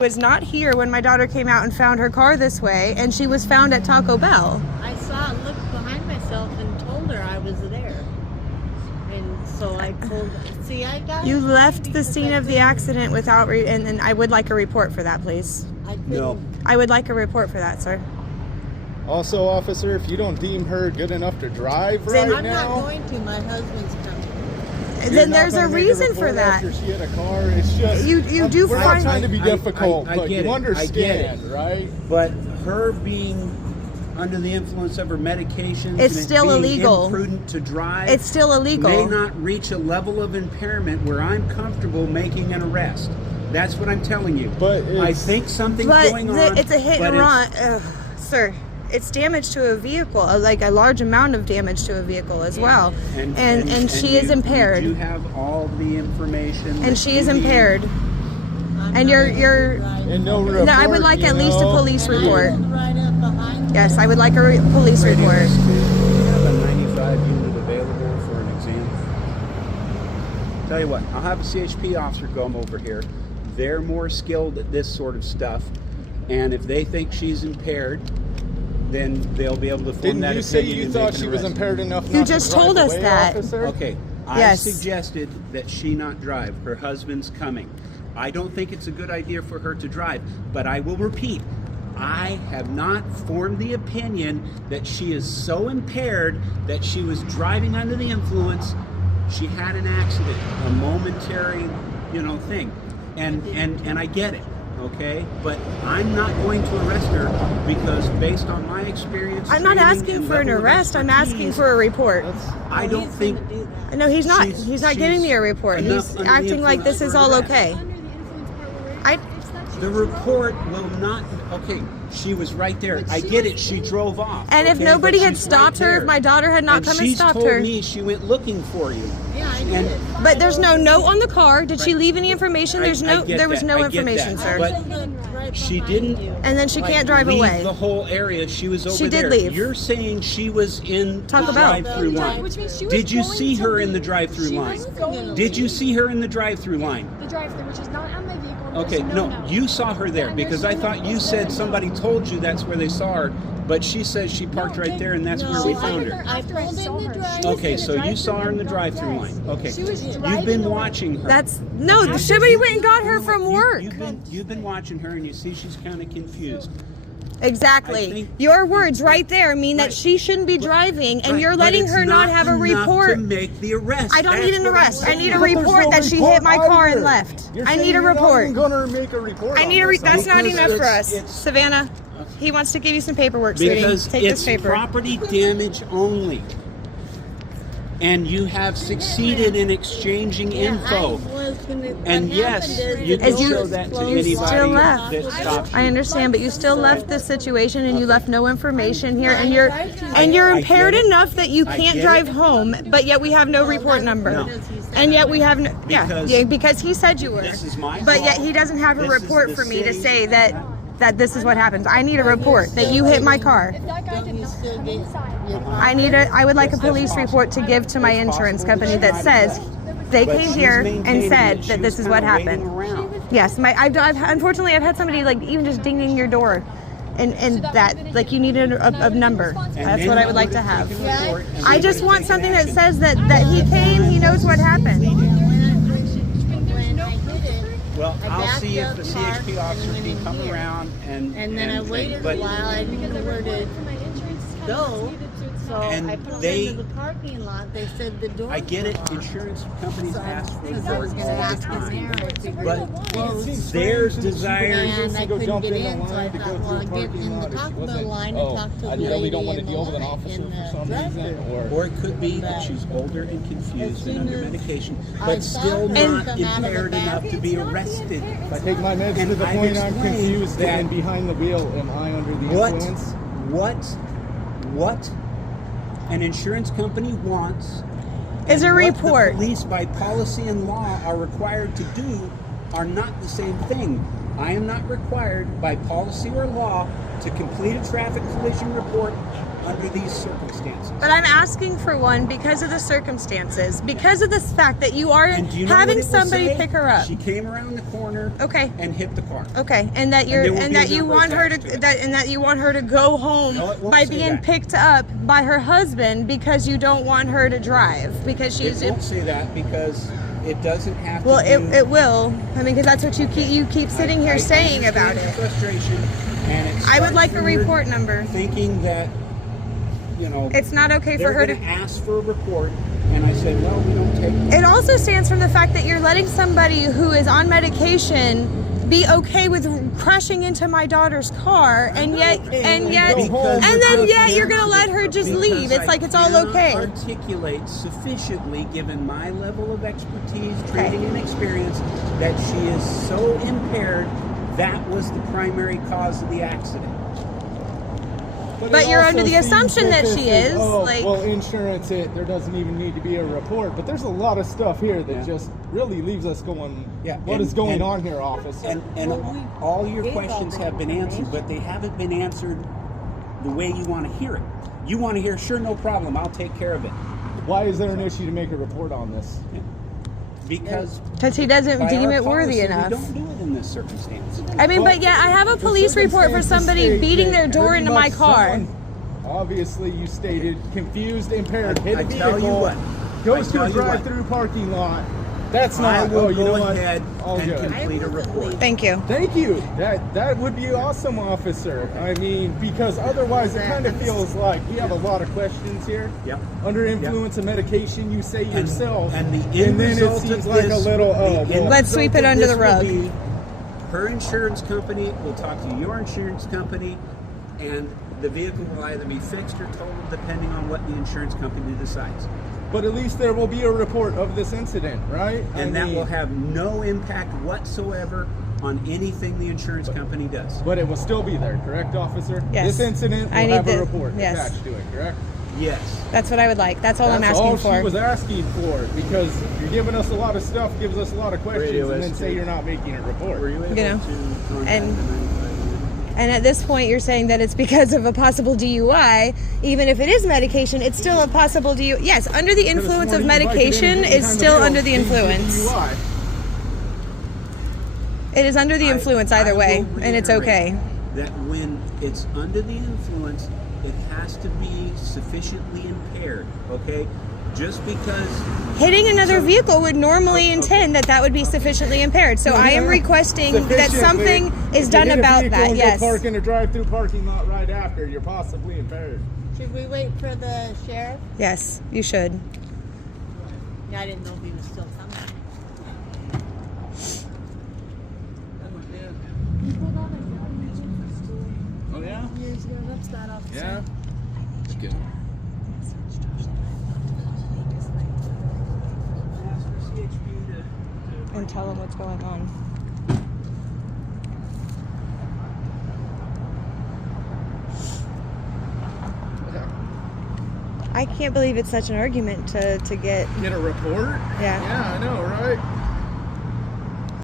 Was not here when my daughter came out and found her car this way, and she was found at Taco Bell. I looked behind myself and told her I was there. And so I told her, see, I got... You left the scene of the accident without, and I would like a report for that, please. No. I would like a report for that, sir. Also, officer, if you don't deem her good enough to drive right I'm now... not going to. My husband's coming. Then there's a reason for that. After she had a car, it's just... You do we're find... not trying to be difficult, but you understand, I get it. right? But her being under the influence of her medications, It's and still being illegal. Imprudent to drive. It's still illegal. May not reach a level of impairment where I'm comfortable making an arrest. That's what I'm telling you. But I think something's But going on. it's a hit and run, sir. It's damage to a vehicle, like a large amount of damage to a vehicle as well. And she is impaired. You have all the information. And she is impaired. And you're And no report, I would like at least a police report. Right up behind Yes, I would like a police report. Do you have a 95 unit available for an exam? Tell you what, I'll have a CHP officer come over here. They're more skilled at this sort of stuff, and if they think she's impaired, then they'll be able to form Didn't that you say opinion you and thought make an she was arrest. impaired enough You not just to drive told us away, that. officer? Okay, I Yes. suggested that she not drive. Her husband's coming. I don't think it's a good idea for her to drive, but I will repeat, I have not formed the opinion that she is so impaired that she was driving under the influence. She had an accident, a momentary, thing. And I get it, okay? But I'm not going to arrest her because based on my experience... I'm not training, asking and for an level of arrest. I'm asking expertise, for a report. I don't think... No, he's not. She's- He's not giving me a report. enough He's under the acting like influence this is for all arrest. okay. The report will not... Okay, she was right there. I get it. She drove off. And if okay, nobody but had she's stopped right her, if there. my daughter had not And come and stopped she's her. told me she went looking for you. Yeah, I And did. But there's no note on the car. Did she leave any information? There was no I get information, that. sir. But she didn't... And then she can't drive leave away. the whole area. She was over She did there. leave. You're saying she was in Taco the Bell. drive-through line. Which means she was Did you going see to her in the leave. drive-through She line? was going to Did you leave. see her in the drive-through line? The drive-through, which is not on my vehicle. Okay, There's no, you saw her there because I thought you said somebody told you that's where they saw her, but she says she parked right there and that's where we found her. I pulled in the drive. Okay, so you saw her in the drive-through line. Okay, She was you've driving been away. watching her. That's no. Somebody went and got her from work. You've been watching her and you see she's kind of confused. I Exactly. think- Your words right there mean that Right. she shouldn't be driving, and Right, you're but letting it's her not have a enough report. to make the arrest. I don't That's need an what I'm arrest. I need a saying. But there's report no that she report hit my car and either. left. You're I saying need a you're not report. even gonna make a report I on need a this. that's not Because enough for us. it's- Savannah, he wants to give you some paperwork, sweetie. Because Take it's this paper. property damage only. And you have succeeded in exchanging info. And yes, you As can you- show that to you anybody still left. that stops you. I understand, but you still left the situation and you left no information here, and you're I impaired get it. enough that you I can't get drive it. home, but yet we have no report number. No. And yet we have no, Because- because he said you were. This is my But yet fault. he doesn't have a This is report the for me to city. say that this is what happens. I need a report that you hit my car. If that guy did not come inside, I would like a police report to give to my insurance company that says they But came she's here and maintaining said she that was this is what kinda waiting happened. around. Yes, unfortunately I've had somebody like even just dinging your door, and that like you needed a number. That's what I would like to have. I just want something that says that he came, he knows what happened. When I hit it, Well, I I'll backed see if up, the parked, CHP officer and went can in come here. around and and then I waited a but while. I didn't know where to go. So And I pulled they- into the parking lot. They said the door. I get it. was locked. Insurance companies So ask for because I was reports going to all ask the his time. name, I figured But it was closed. their desire And I couldn't jump get in the in, so I line to go thought, through well, a I'd get parking in the lot if Taco she Bell wasn't- line oh, and talk to the I really don't lady want to in the deal with an line officer in for the some reason, drive-thru. Or it could be that But she's older and confused and under medication, I but saw still her not come out of the impaired back. enough to be arrested. If I take my meds And to the I've point I'm explained confused that- and behind the wheel, am I under the influence? What an insurance company wants Is and a what report. the police by policy and law are required to do are not the same thing. I am not required by policy or law to complete a traffic collision report under these circumstances. But I'm asking for one because of the circumstances, because of the fact that you are And do you know having what it will somebody say? pick her up. She came around the corner Okay. and hit the car. Okay, and that there will be a you number want her attached to to it. that you want her to go home No, it won't by say being that. picked up by her husband because you don't want her to drive because It she's won't say that because it doesn't have well to do... it will. I mean, because that's what you keep sitting here I saying about understand it. your frustration, and it I would starts like a when you're report number. Thinking that, you know, It's not okay for they're her to. going to ask for a report, and I said, well, we don't take It also stands from the fact that you're letting somebody who is on medication be okay with crashing into my daughter's car, and yet then you're gonna let her just leave. It's like it's all okay. I cannot articulate sufficiently, given my level of expertise, training, and experience, that she is so impaired. That was the primary cause of the accident. But it you're also under the seems assumption that this she is, Oh, like- well, insurance, there doesn't even need to be a report. But there's a lot of stuff here that just really leaves us going, what is going on here, officer? And all your gave all questions the have been answered, but they haven't been answered the way you want to hear it. You want to hear, sure, no problem, I'll take care of it. Why is there an issue to make a report on this? Because he doesn't by deem our it worthy policy, enough. We don't do it in this circumstance. I mean, but yeah, I have a police report for somebody beating their door into my car. Obviously, you stated confused, impaired, hit a I vehicle, tell you what. goes I to tell a you what. drive-through parking lot. That's I not. will Oh, you know go what? ahead All and good. complete a report. Thank you. Thank you. That would be awesome, officer. I mean, because otherwise it kind of feels like we have a lot of questions here. Yep. Under influence of medication, you say yourself, And the end then result it seems of like this, a little. the Oh, end well, Let's sweep it result of under the this will rug. be Her insurance company will talk to your insurance company, and the vehicle will either be fixed or totaled depending on what the insurance company decides. but at least there will be a report of this incident, right? And that will have no impact whatsoever on anything the insurance company does. But it will still be there, correct, officer? Yes. This incident will I need have a the- report yes. attached to it, correct? Yes. That's what I would like. That's all I'm That's asking all for. she was asking for, because you're giving us a lot of stuff, gives us a lot of questions, Radio and then ST. say you're not making a report. Were you able You know, to contact and- the 95? And at this point, you're saying that it's because of a possible DUI. Even if it is medication, it's still a possible DUI. Yes, under the influence of medication is still under the influence. It is under the influence either way, will and it's reiterate okay. That when it's under the influence, it has to be sufficiently impaired, okay? Just because Hitting another So- vehicle would normally intend that would be sufficiently impaired. So I am requesting that something is done about that. Yes. Park in a drive-through parking lot right after, you're possibly impaired. Should we wait for the sheriff? Yes, you should. Yeah, I didn't know if he was still coming. He pulled all the young Oh yeah? years ago. That's that officer. Yeah. That's good. ask for CHP to And tell them what's going on. I can't believe it's such an argument to get. Get a report? Yeah. Yeah, I know, right?